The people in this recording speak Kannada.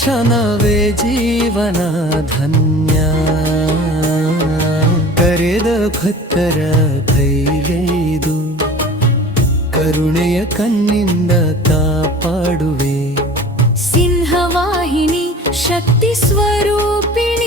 ದರ್ಶನವೇ ಜೀವನ ಧನ್ಯ. ಕರೆದ ಭಕ್ತರ ಕೈಗೈದು ಕರುಣೆಯ ಕಣ್ಣಿಂದ ಕಾಪಾಡುವೆ. ಸಿಂಹವಾಹಿನಿ ಶಕ್ತಿ ಸ್ವರೂಪಿಣಿ